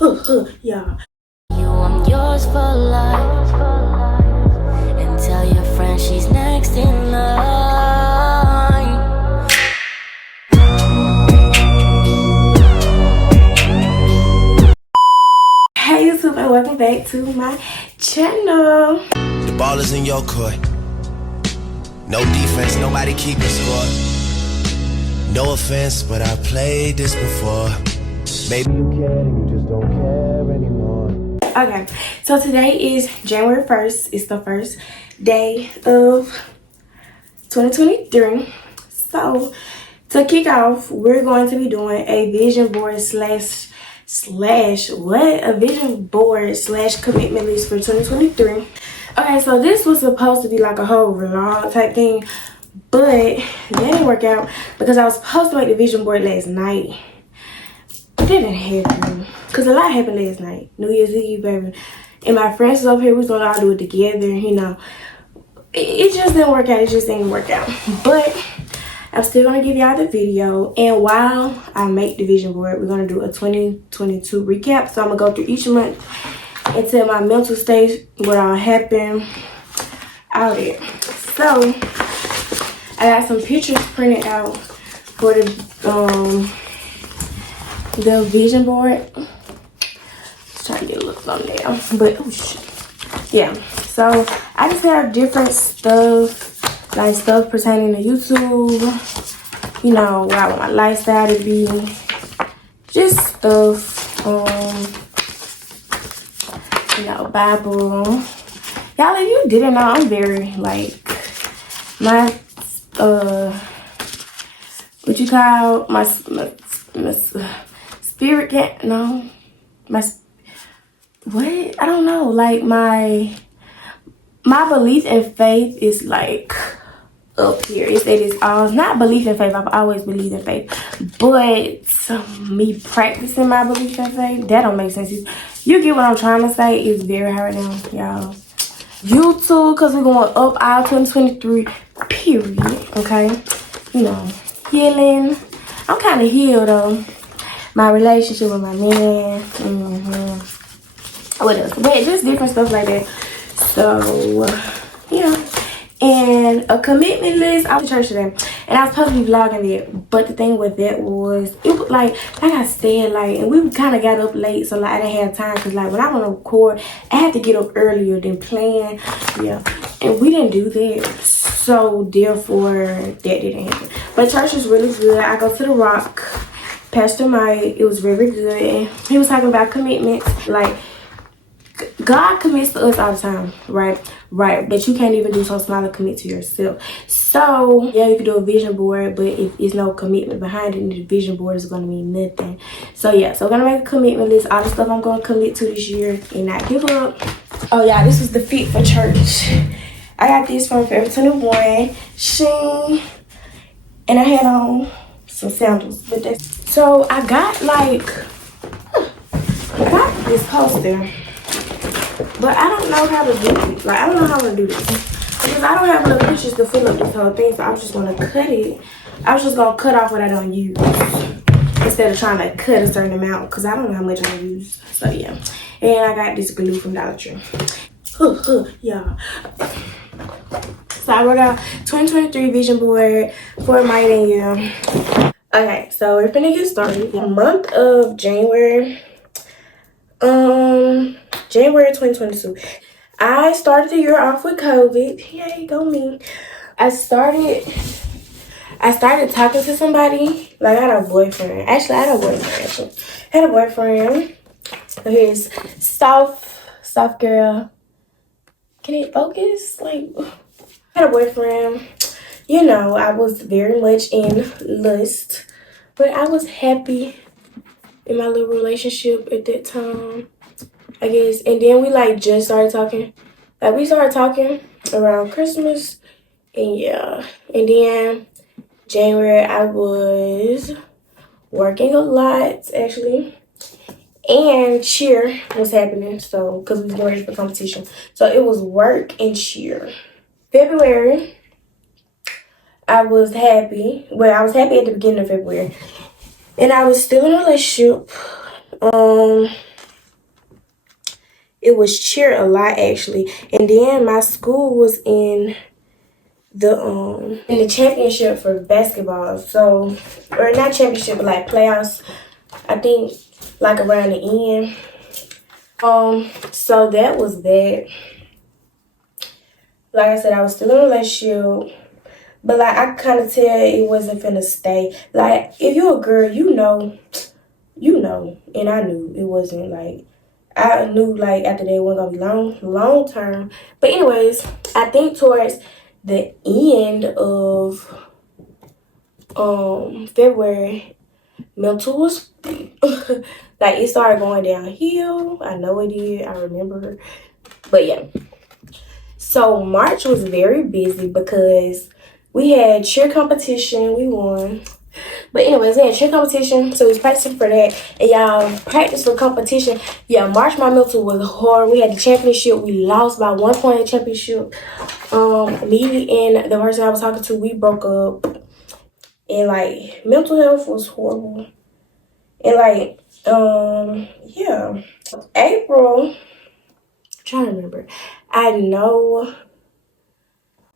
Yeah. I'm yours for life. And tell your friend she's next in line. Hey YouTube, and welcome back to my channel. The ball is in your court. No defense, nobody keeping score. No offense, but I played this before. Maybe you cared and you just don't care anymore. Okay, so today is January 1st. It's the first day of 2023. So to kick off, we're going to be doing a vision board slash commitment list for 2023. Okay, so this was supposed to be like a whole vlog type thing, but that didn't work out because I was supposed to make the vision board last night. It didn't happen because a lot happened last night. New Year's Eve, baby. And my friends was up here. We was gonna all do it together. You know, it just didn't work out. It just didn't work out. But I'm still gonna give y'all the video. And while I make the vision board, we're gonna do a 2022 recap. So I'm gonna go through each month and tell my mental state, what all happened, all that. So I got some pictures printed out for the vision board. Just trying to get a look thumbnail, but oh shit. Yeah, so I just have different stuff, like stuff pertaining to YouTube, you know, what I want my lifestyle to be, just stuff, you know, Bible. Y'all, if you didn't know, I'm very, like, my, what you call, my spirit cat, no, what? I don't know, like, my belief in faith is, like, up here. It is all, not belief in faith, I've always believed in faith, but me practicing my belief in faith, that don't make sense. You get what I'm trying to say? It's very hard now, y'all. YouTube, because we're going up all 2023, period, okay? You know, healing. I'm kind of healed, though. My relationship with my man, what else? But just different stuff like that. So, yeah. And a commitment list. I was at church today, and I was supposed to be vlogging it, but the thing with that was, it was like I said, like, and we kind of got up late, so like I didn't have time, because like when I want to record, I had to get up earlier than planned. Yeah, and we didn't do that, so therefore that didn't happen. But church is really good. I go to the Rock, Pastor Mike. It was very good, and he was talking about commitments, like God commits to us all the time, right? Right, but you can't even do something small to commit to yourself. So, yeah, you can do a vision board, but if there's no commitment behind it, the vision board is going to mean nothing. So, yeah, so I'm going to make a commitment list, all the stuff I'm going to commit to this year and not give up. Oh, yeah, this was the fit for church. I got this from Forever 21, Shein, and I had on some sandals. But that's, so, I got, like, I got this poster. But I don't know how to do it. Like, I don't know how to do this. Because I don't have enough pictures to fill up this whole thing. So I was just going to cut it. I was just going to cut off what I don't use. Instead of trying to cut a certain amount. Because I don't know how much I use. So, yeah. And I got this glue from Dollar Tree. Yeah. So I wrote out 2023 vision board for my year. Okay. So we're finna get started. The month of January. January 2022. I started the year off with COVID. Yay, go me. I started talking to somebody. Like, I had a boyfriend. Actually, I had a boyfriend. I had a boyfriend. He's soft girl. Can it focus? Like, I had a boyfriend. You know, I was very much in lust. But I was happy in my little relationship at that time, I guess. And then we like just started talking. Like, we started talking around Christmas, and yeah. And then January I was working a lot, actually, and cheer was happening. So, because we was ready for competition, so it was work and cheer. February I was happy. Well, I was happy at the beginning of February, and I was still in a relationship. it was cheer a lot actually. And then my school was in the championship for basketball. So, or not championship, but like playoffs. I think like around the end. So that was that. Like I said, I was still in a relationship, but like I kind of tell it wasn't finna stay. Like if you're a girl, you know, and I knew it wasn't like. I knew like after that it wasn't gonna be long term. But anyways, I think towards the end of February, mental was like it started going downhill. I know it did. I remember, but yeah. So March was very busy because we had cheer competition. We won. But anyways, we had cheer competition, so we was practicing for that. And y'all, practice for competition. Yeah, March my mental was hard. We had the championship. We lost by 1 point in the championship. Me and the person I was talking to, we broke up. And like mental health was horrible. And like, yeah. April, I'm trying to remember. I know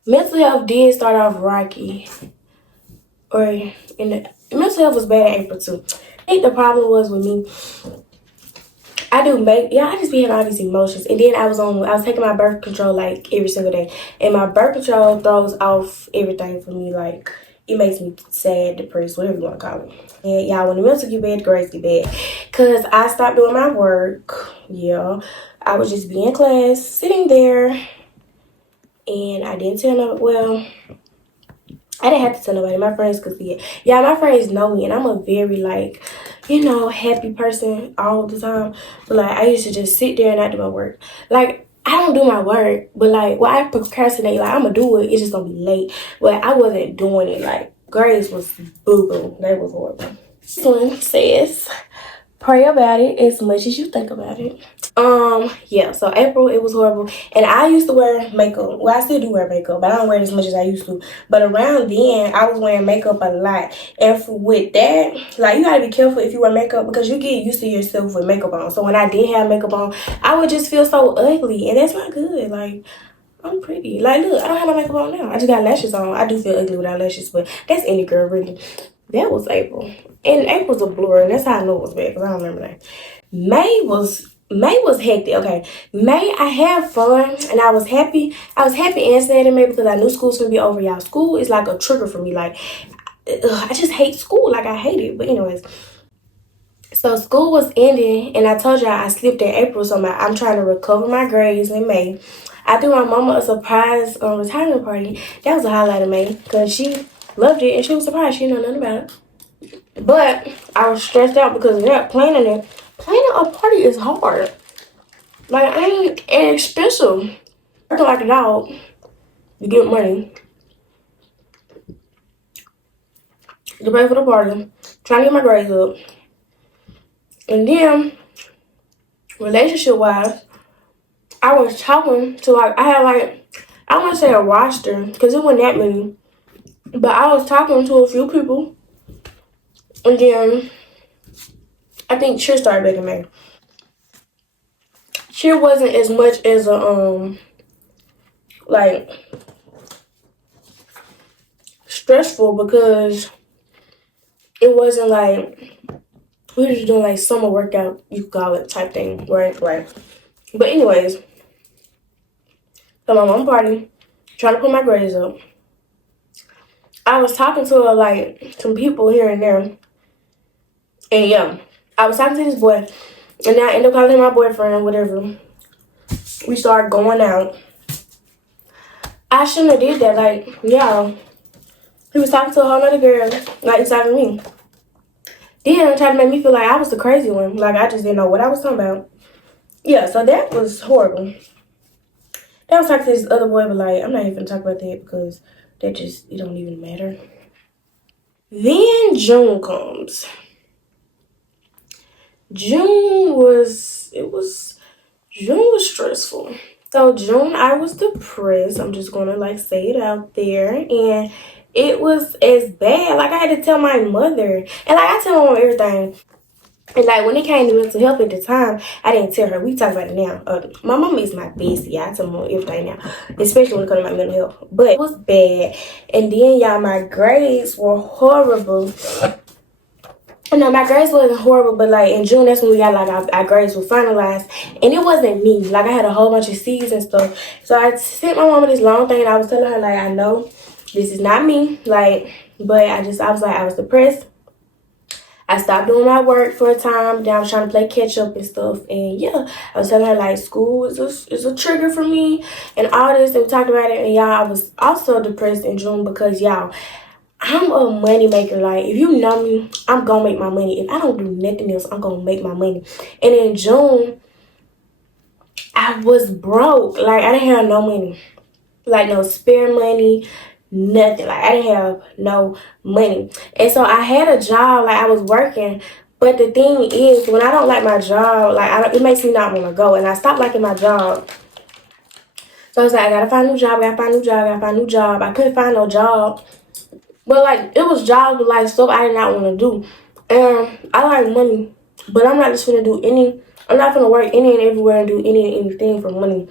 mental health did start off rocky. Or in the mental health was bad in April too. I think the problem was with me. I just be having all these emotions. And then I was taking my birth control like every single day. And my birth control throws off everything for me. Like it makes me sad, depressed, whatever you want to call it. And y'all, when the mental get bad, the grades get bad. Cause I stopped doing my work. Yeah. I would just be in class, sitting there. And I didn't tell no, well, I didn't have to tell nobody. My friends could see it. Yeah, my friends know me, and I'm a very, like, happy person all the time. But, like, I used to just sit there and not do my work. Like, I don't do my work, but, like, I procrastinate. Like, I'm going to do it. It's just going to be late. But I wasn't doing it. Like, grades was boo-boo. That was horrible. This one says, pray about it as much as you think about it. Yeah, so April, it was horrible. And I used to wear makeup. Well, I still do wear makeup, but I don't wear it as much as I used to. But around then, I was wearing makeup a lot. And with that, like, you gotta be careful if you wear makeup because you get used to yourself with makeup on. So when I did have makeup on, I would just feel so ugly. And that's not good. Like, I'm pretty. Like, look, I don't have my makeup on now. I just got lashes on. I do feel ugly without lashes, but that's any girl, really. That was April. And April's a blur, and that's how I know it was bad, because I don't remember that. May was hectic. Okay, May I had fun and I was happy. I was happy and sad in May because I knew school's gonna be over. Y'all, school is like a trigger for me. Like, I just hate school. Like, I hate it. But anyways, so school was ending, and I told y'all I slipped in April, so I'm trying to recover my grades in May. I threw my mama a surprise retirement party. That was a highlight of May because she loved it and she was surprised. She didn't know nothing about it. But I was stressed out because of that. Planning a party is hard. Like, I ain't expensive. Working like a dog. You get money to pay for the party. Trying to get my grades up. And then, relationship-wise, I was talking to, like, I had, like, I don't want to say a roster, because it wasn't that many. But I was talking to a few people. And then, I think cheer started back in May. Cheer wasn't as much as a, like, stressful because it wasn't like, we were just doing like summer workout, you call it, type thing, right? But anyways, so my mom party, trying to put my grades up. I was talking to like some people here and there. And yeah, I was talking to this boy. And then I ended up calling him my boyfriend, whatever. We started going out. I shouldn't have did that. Like, yeah. He was talking to a whole other girl, like inside of me. Then tried to make me feel like I was the crazy one. Like, I just didn't know what I was talking about. Yeah, so that was horrible. Then I was talking to this other boy, but like, I'm not even gonna talk about that because that just, it don't even matter. Then June comes. June was stressful. So June, I was depressed. I'm just gonna like say it out there. And it was as bad. Like, I had to tell my mother. And like, I tell my mom everything. And like when it came to mental health at the time, I didn't tell her. We talk about it now. My mama is my bestie. I tell her everything now, especially when it comes to my mental health. But it was bad. And then y'all, my grades were horrible. No, my grades wasn't horrible, but like in June, that's when we got like our grades were finalized, and it wasn't me. Like I had a whole bunch of C's and stuff. So I sent my mama this long thing, and I was telling her like, I know this is not me, like, but I was like, I was depressed. I stopped doing my work for a time. Then I was trying to play catch up and stuff, and yeah, I was telling her like school is a trigger for me, and all this. And we talked about it, and y'all, I was also depressed in June because y'all, I'm a money maker. Like, if you know me, I'm gonna make my money. If I don't do nothing else, I'm gonna make my money. And in June, I was broke. Like, I didn't have no money. Like, no spare money, nothing. Like, I didn't have no money. And so I had a job, like, I was working. But the thing is, when I don't like my job, like, it makes me not want to go. And I stopped liking my job. So I was like, I gotta find a new job, I gotta find a new job. I couldn't find no job. But, like, it was jobs, but, like, stuff I did not want to do. And I like money. But I'm not just going to do I'm not going to work any and everywhere and do any and anything for money.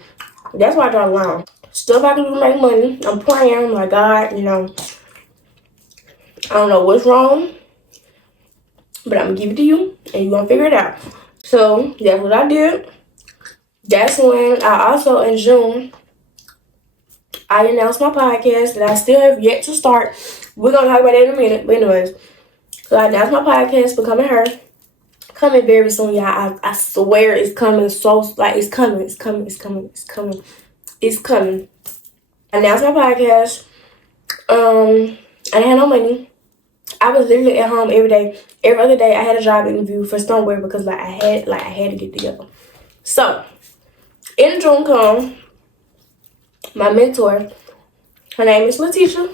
That's why I draw the line. Stuff I can do to make money. I'm praying. I'm like, God, you know, I don't know what's wrong. But I'm going to give it to you. And you're going to figure it out. So, that's what I did. That's when I also, in June, I announced my podcast that I still have yet to start. We're going to talk about that in a minute. But anyways, so I announced my podcast, Becoming Her. Coming very soon, y'all. I swear it's coming so, like, it's coming. I announced my podcast. I didn't have no money. I was literally at home every day. Every other day, I had a job interview for somewhere because, like, I had to get together. So, in June come, my mentor, her name is Letitia.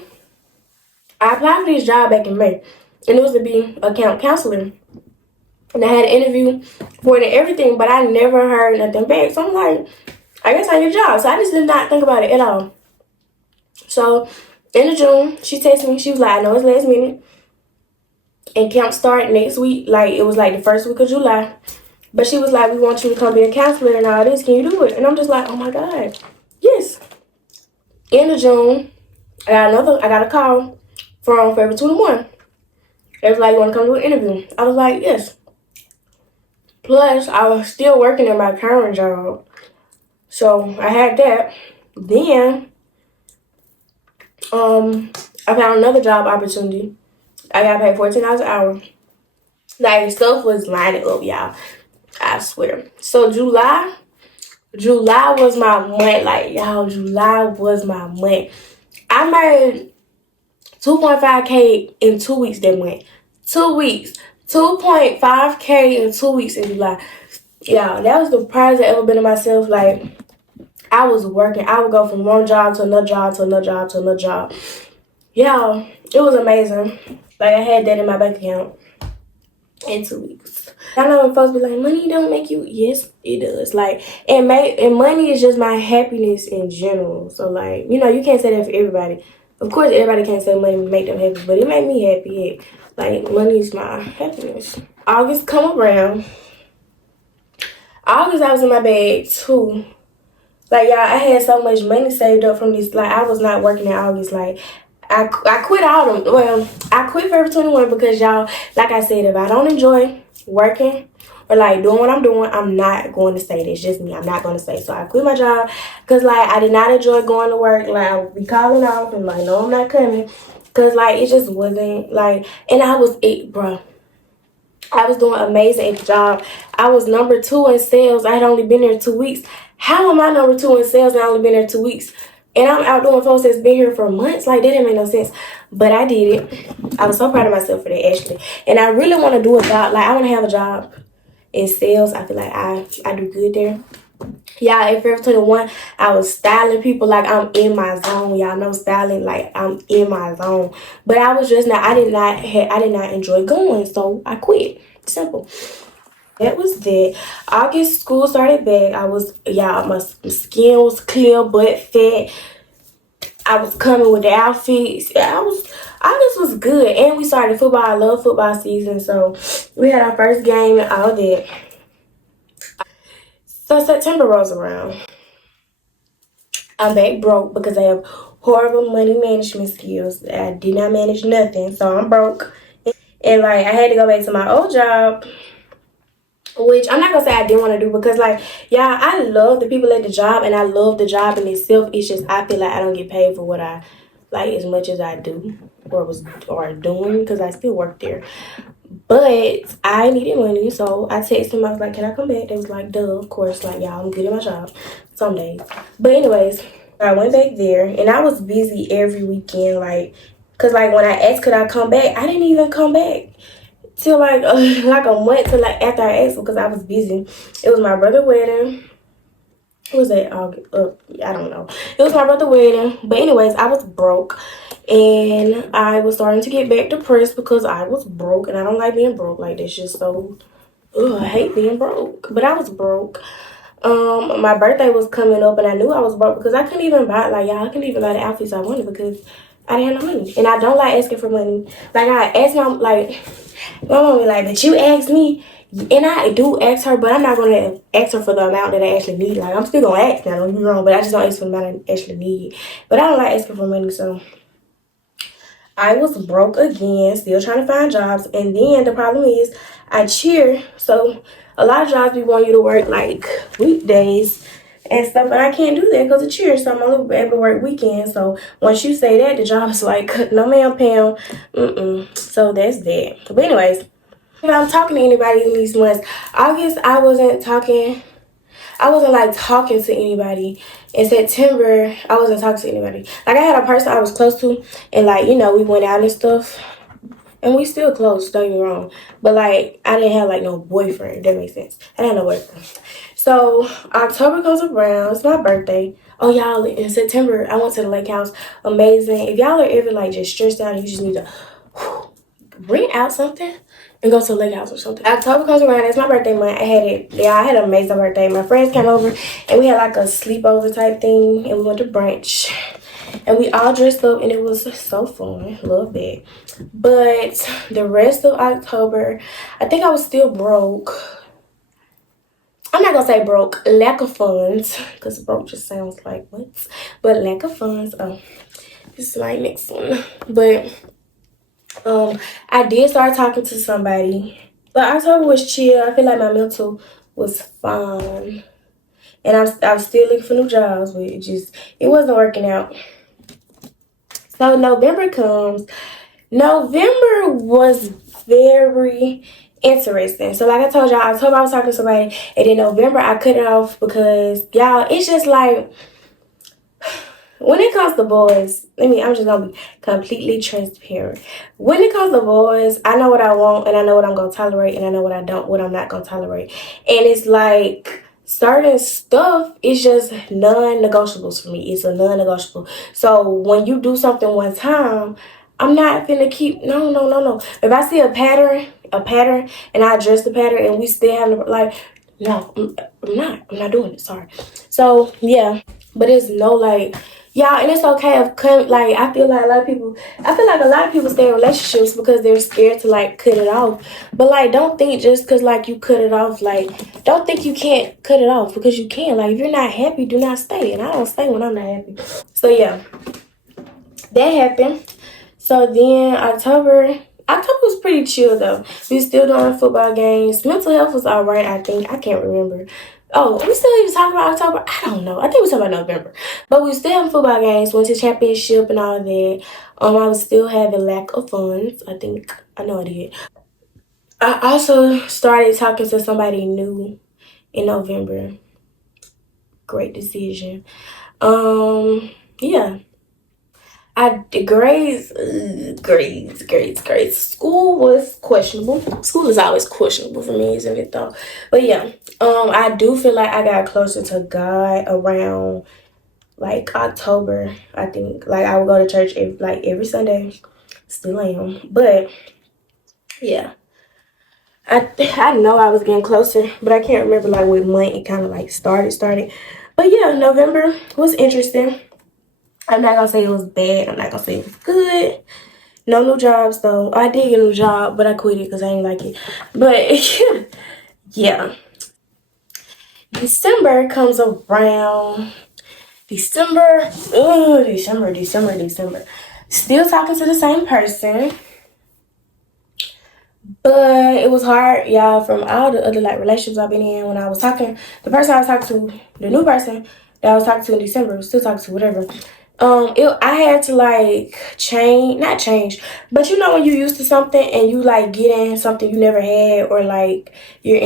I applied for this job back in May, and it was to be a camp counselor. And I had an interview for it and everything, but I never heard nothing back. So I'm like, I guess I get a job. So I just did not think about it at all. So in June, she texted me. She was like, I know it's last minute, and camp start next week. Like, it was like the first week of July. But she was like, we want you to come be a counselor and all this. Can you do it? And I'm just like, oh my God, yes. End of June, I got a call from Forever 21. They was like, you want to come do an interview? I was like, yes. Plus, I was still working at my current job. So, I had that. Then, I found another job opportunity. I got paid $14 an hour. Like, stuff was lining up, y'all. I swear. So, July was my month. Like, y'all, July was my month. I made $2.5K in 2 weeks that month. 2 weeks. $2.5K in 2 weeks in July. Yeah, that was the proudest I've ever been to myself. Like, I was working. I would go from one job to another job to another job to another job. Yeah, it was amazing. Like, I had that in my bank account in 2 weeks. I know when folks be like, money don't make you. Yes, it does. Like, and money is just my happiness in general. So, like, you know, you can't say that for everybody. Of course, everybody can't say money make them happy, but it made me happy. Like, money is my happiness. August come around. August, I was in my bag, too. Like, y'all, I had so much money saved up from this. Like, I was not working in August. Like, I quit all them. Well, I quit Forever 21 because, y'all, like I said, if I don't enjoy working or, like, doing what I'm doing, I'm not going to stay. That's just me. I'm not going to stay. So, I quit my job because, like, I did not enjoy going to work. Like, I would be calling off and, like, no, I'm not coming. Because, like, it just wasn't, like, and I was doing amazing at the job. I was number 2 in sales. I had only been there 2 weeks. How am I number 2 in sales and I only been there 2 weeks? And I'm outdoing folks that's been here for months. Like, that didn't make no sense. But I did it. I was so proud of myself for that, actually. And I really want to do a job. Like, I want to have a job in sales. I feel like I do good there. Yeah, at Forever 21, I was styling people like I'm in my zone. Y'all know styling like I'm in my zone. But I was just not, I did not enjoy going, so I quit. Simple. That was that. August, school started back. My skin was clear, butt fat. I was coming with the outfits. August was good, and we started football. I love football season, so we had our first game and all that. So September rolls around. I'm back broke because I have horrible money management skills. I did not manage nothing, so I'm broke. And like I had to go back to my old job, which I'm not gonna say I didn't want to do because like y'all, I love the people at the job and I love the job in itself. It's just I feel like I don't get paid for what I like as much as I do or doing because I still work there. But I needed money, so I texted them. I was like, "Can I come back?" They was like, "Duh, of course." Like y'all, I'm good at my job some days. But anyways, I went back there and I was busy every weekend, like, cause like when I asked could I come back, I didn't even come back till like like a month till like after I asked because I was busy. It was my brother's wedding. What was that? I don't know. It was my brother's wedding. But anyways, I was broke. And I was starting to get back depressed because I was broke. And I don't like being broke. Like, that's just so... Ugh, I hate being broke. But I was broke. My birthday was coming up and I knew I was broke because I couldn't even buy... Like, y'all, I couldn't even buy the outfits I wanted because I didn't have no money. And I don't like asking for money. Like, I asked my... Like, my mom was like, but you asked me... And I do ask her, but I'm not going to ask her for the amount that I actually need. Like, I'm still going to ask now, don't get me wrong, but I just don't ask for the amount I actually need. But I don't like asking for money, so I was broke again, still trying to find jobs. And then the problem is, I cheer, so a lot of jobs be want you to work, like, weekdays and stuff, but I can't do that because of cheer, so I'm only able to work weekends. So once you say that, the job is like, no ma'am, Pam, so that's that. But anyways, if I'm talking to anybody in these months, August, I wasn't like talking to anybody. In September, I wasn't talking to anybody. Like I had a person I was close to and like, you know, we went out and stuff. And we still close, don't get me wrong. But like, I didn't have like no boyfriend, if that makes sense. I didn't have no boyfriend. So October comes around, it's my birthday. Oh y'all, in September, I went to the lake house. Amazing. If y'all are ever like just stressed out and you just need to rent out something and go to the lake house or something. October comes around, it's my birthday month. I had an amazing birthday. My friends came over and we had like a sleepover type thing and we went to brunch. And we all dressed up and it was so fun. Love that. But the rest of October, I think I was still broke. I'm not gonna say broke, lack of funds. Because broke just sounds like what? But lack of funds. Oh, this is my next one. But I did start talking to somebody, but October was chill. I feel like my mental was fine, and I'm still looking for new jobs, but it wasn't working out. So November comes. November was very interesting. So like I told y'all, October I was talking to somebody, and then November I cut it off because y'all, it's just like. When it comes to boys, I'm just going to be completely transparent. When it comes to boys, I know what I want and I know what I'm going to tolerate and I know what I'm not going to tolerate. And it's like certain stuff is just non-negotiables for me. It's a non-negotiable. So when you do something one time, I'm not finna keep, no. If I see a pattern and I address the pattern and we still have like, no, I'm not doing it, sorry. So yeah, but it's no like, y'all, and it's okay if like I feel like a lot of people stay in relationships because they're scared to like cut it off. But like don't think just because like you cut it off, like don't think you can't cut it off because you can. Like if you're not happy, do not stay. And I don't stay when I'm not happy. So yeah, that happened. So then October was pretty chill though. We still doing football games. Mental health was alright, I think. I can't remember. Oh, we still even talking about October? I don't know. I think we talking about November. But we still having football games, went to championship and all that. I was still having lack of funds. I know I did. I also started talking to somebody new in November. Great decision. Yeah. Grades. School was questionable. School is always questionable for me, isn't it though? But yeah, I do feel like I got closer to God around like October. I think like I would go to church every Sunday. Still am, but yeah, I know I was getting closer, but I can't remember like what month it kind of like started. But yeah, November was interesting. I'm not gonna say it was bad. I'm not gonna say it was good. No new jobs though. I did get a new job, but I quit it because I ain't like it. But yeah. December comes around. December. December. Still talking to the same person. But it was hard, y'all, from all the other like relationships I've been in. When I was talking, the person I was talking to, the new person that I was talking to in December, was still talking to, whatever. I had to like not change, but you know when you used to something and you like get in something you never had, or like you're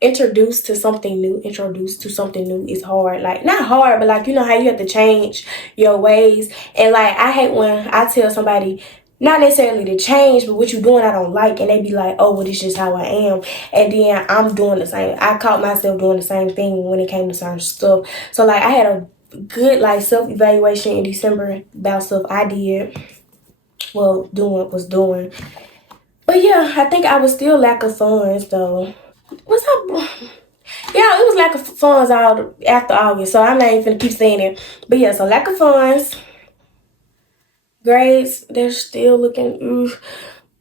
introduced to something new. Introduced to something new is hard. Like not hard, but like you know how you have to change your ways. And like I hate when I tell somebody, not necessarily to change, but what you doing I don't like, and they be like, oh, well, this is just how I am. And then I'm doing the same. I caught myself doing the same thing when it came to certain stuff. So like I had a good like self-evaluation in December about stuff I did, well, was doing. But yeah, I think I was still lack of funds though. What's up? Yeah, it was lack of funds all after August, so I'm not even gonna keep saying it. But yeah, so lack of funds. Grades, they're still looking,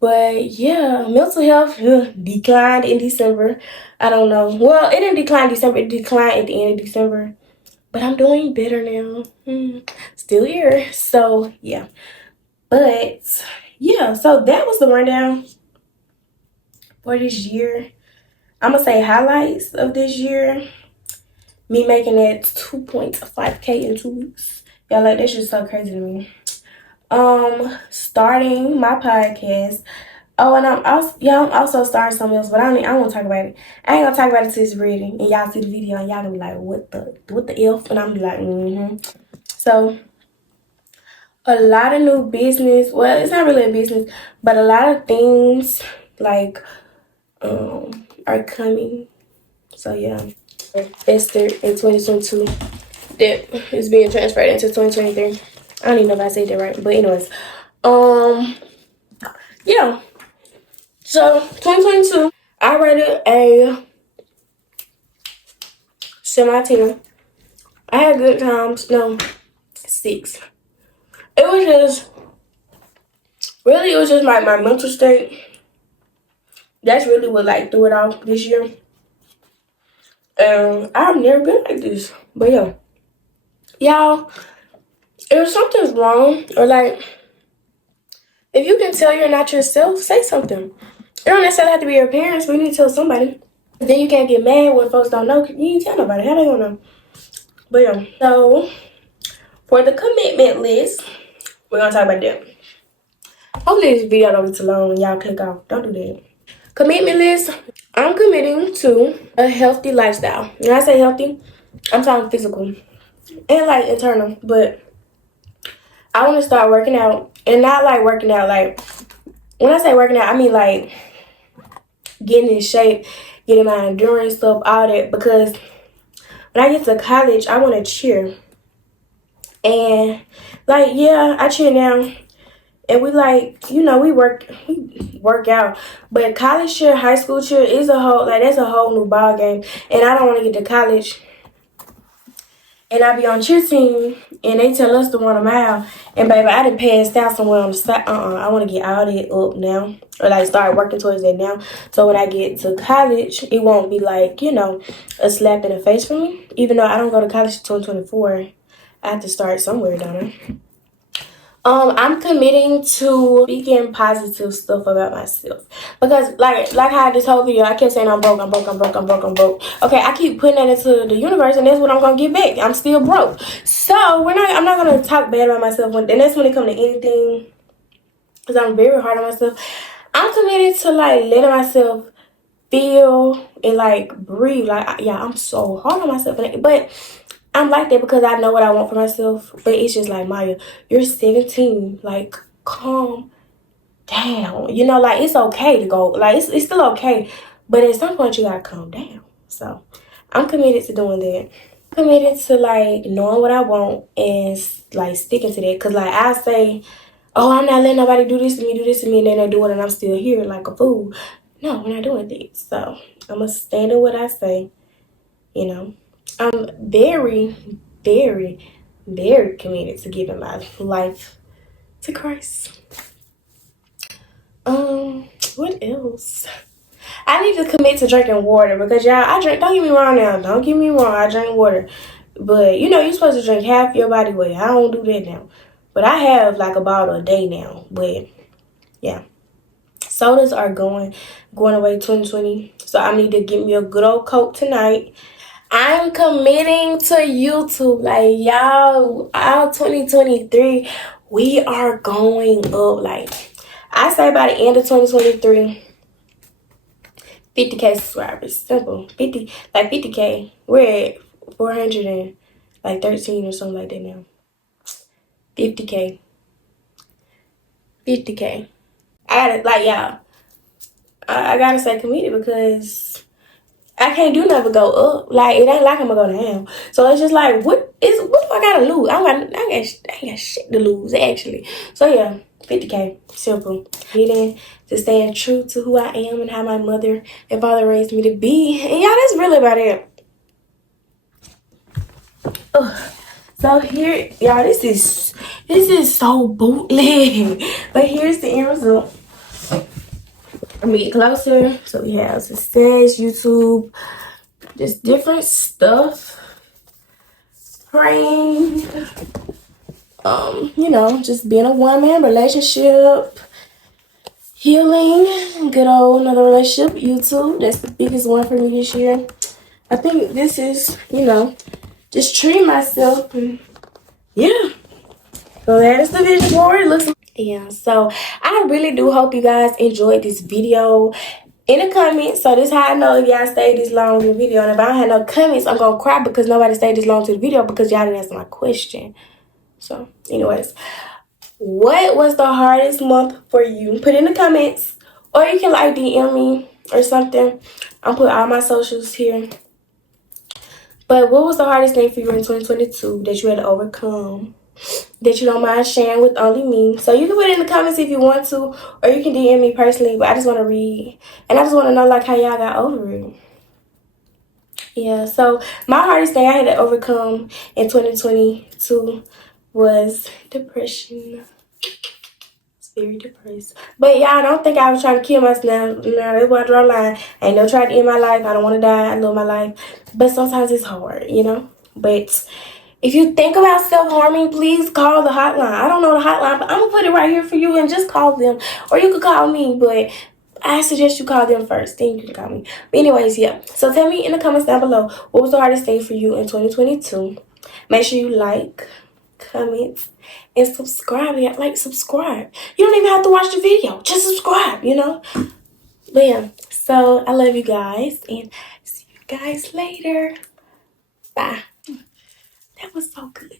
but yeah, mental health declined in December. I don't know. Well, it didn't decline in December. It declined at the end of December. But I'm doing better now. Still here. So, yeah. But, yeah. So, that was the rundown for this year. I'm going to say highlights of this year. Me making that 2.5K in 2 weeks. Y'all, like, that's just so crazy to me. Starting my podcast. Oh, and I'm also starting something else, but I don't want to talk about it. I ain't gonna talk about it till it's ready, and y'all see the video, and y'all gonna be like, what the F? And I'm be like, So, a lot of new business. Well, it's not really a business, but a lot of things like are coming. So yeah, Esther in 2022 that is being transferred into 2023. I don't even know if I said that right, but anyways, yeah. So 2022, I rated a semi-10. I had good times. No, 6. It was just my mental state. That's really what like threw it off this year. I've never been like this. But yeah, y'all, if something's wrong, or like if you can tell you're not yourself, say something. It don't necessarily have to be your parents, but you need to tell somebody. Then you can't get mad when folks don't know. You ain't tell nobody. How they gonna know? But yeah, so for the commitment list, we're gonna talk about that. Hopefully this video don't be too long and y'all click off. Don't do that. Commitment list, I'm committing to a healthy lifestyle. When I say healthy, I'm talking physical and like internal. But I want to start working out, and not like working out like, when I say working out, I mean like getting in shape, getting my endurance stuff, all that. Because when I get to college, I want to cheer. And like, yeah, I cheer now. And we like, you know, we work out. But college cheer, high school cheer is that's a whole new ball game. And I don't want to get to college and I be on cheer team and they tell us to run a mile. And baby, I done passed out somewhere on the side. I want to get all that up now. Or like start working towards that now. So when I get to college, it won't be like, you know, a slap in the face for me. Even though I don't go to college until 2024. I have to start somewhere, don't I? I'm committing to speaking positive stuff about myself. Because like how this whole video, I kept saying I'm broke. Okay, I keep putting that into the universe, and that's what I'm gonna get back. I'm still broke. So I'm not gonna talk bad about myself and that's when it comes to anything. Because I'm very hard on myself. I'm committed to like letting myself feel and like breathe. Like, yeah, I'm so hard on myself. But I'm like that because I know what I want for myself. But it's just like, Maya, you're 17. Like, calm down. You know, like, it's okay to go. Like, it's still okay. But at some point, you gotta calm down. So, I'm committed to doing that. I'm committed to, like, knowing what I want and, like, sticking to that. Because, like, I say, oh, I'm not letting nobody do this to me, and then they do it, and I'm still here like a fool. No, we're not doing that. So, I'm going to stand in what I say, you know. I'm very very, very committed to giving my life to Christ. What else? I need to commit to drinking water because y'all, I drink. Don't get me wrong now. Don't get me wrong. I drink water, but you know you're supposed to drink half your body weight. I don't do that now, but I have like a bottle a day now. But yeah, sodas are going away 2020. So I need to get me a good old Coke tonight. I'm committing to YouTube. Like y'all, our 2023, we are going up. Like I say by the end of 2023. 50K subscribers. Simple. 50K. We're at 413 or something like that now. 50K. 50K. I gotta, y'all, I gotta stay committed because I can't do nothing but go up. Like, it ain't like I'm gonna go down. So it's just like, what do I gotta lose? I ain't got shit to lose, actually. So yeah, 50K. Simple. Getting to staying true to who I am and how my mother and father raised me to be. And y'all, that's really about it. Ugh. So here, y'all, this is so bootleg. But here's the end result. Let me get closer. So we have success, YouTube, just different stuff. Praying. You know, just being a one-man relationship. Healing, good old another relationship, YouTube. That's the biggest one for me this year. I think this is, you know, just treating myself and yeah. So that is the vision board. It looks, yeah. So I really do hope you guys enjoyed this video. In the comments, so this is how I know if y'all stayed this long in the video. And if I don't have no comments, I'm gonna cry because nobody stayed this long to the video because y'all didn't answer my question. So, anyways. What was the hardest month for you? Put in the comments. Or you can like DM me or something. I'll put all my socials here. But what was the hardest thing for you in 2022 that you had to overcome? That you don't mind sharing with only me? So you can put it in the comments if you want to. Or you can DM me personally. But I just want to read. And I just want to know like how y'all got over it. Yeah, so my hardest thing I had to overcome in 2022 was depression. Very depressed. But y'all don't think I was trying to kill myself now. That's why I draw a line. I ain't no trying to end my life. I don't want to die. I love my life. But sometimes it's hard, you know. But if you think about self-harming, please call the hotline. I don't know the hotline, but I'm going to put it right here for you and just call them. Or you could call me, but I suggest you call them first. Then you can call me. But anyways, yeah. So tell me in the comments down below, what was the hardest thing for you in 2022? Make sure you like, comment, and subscribe. Like, subscribe. You don't even have to watch the video. Just subscribe, you know. But yeah, so I love you guys and see you guys later. Bye. That was so good.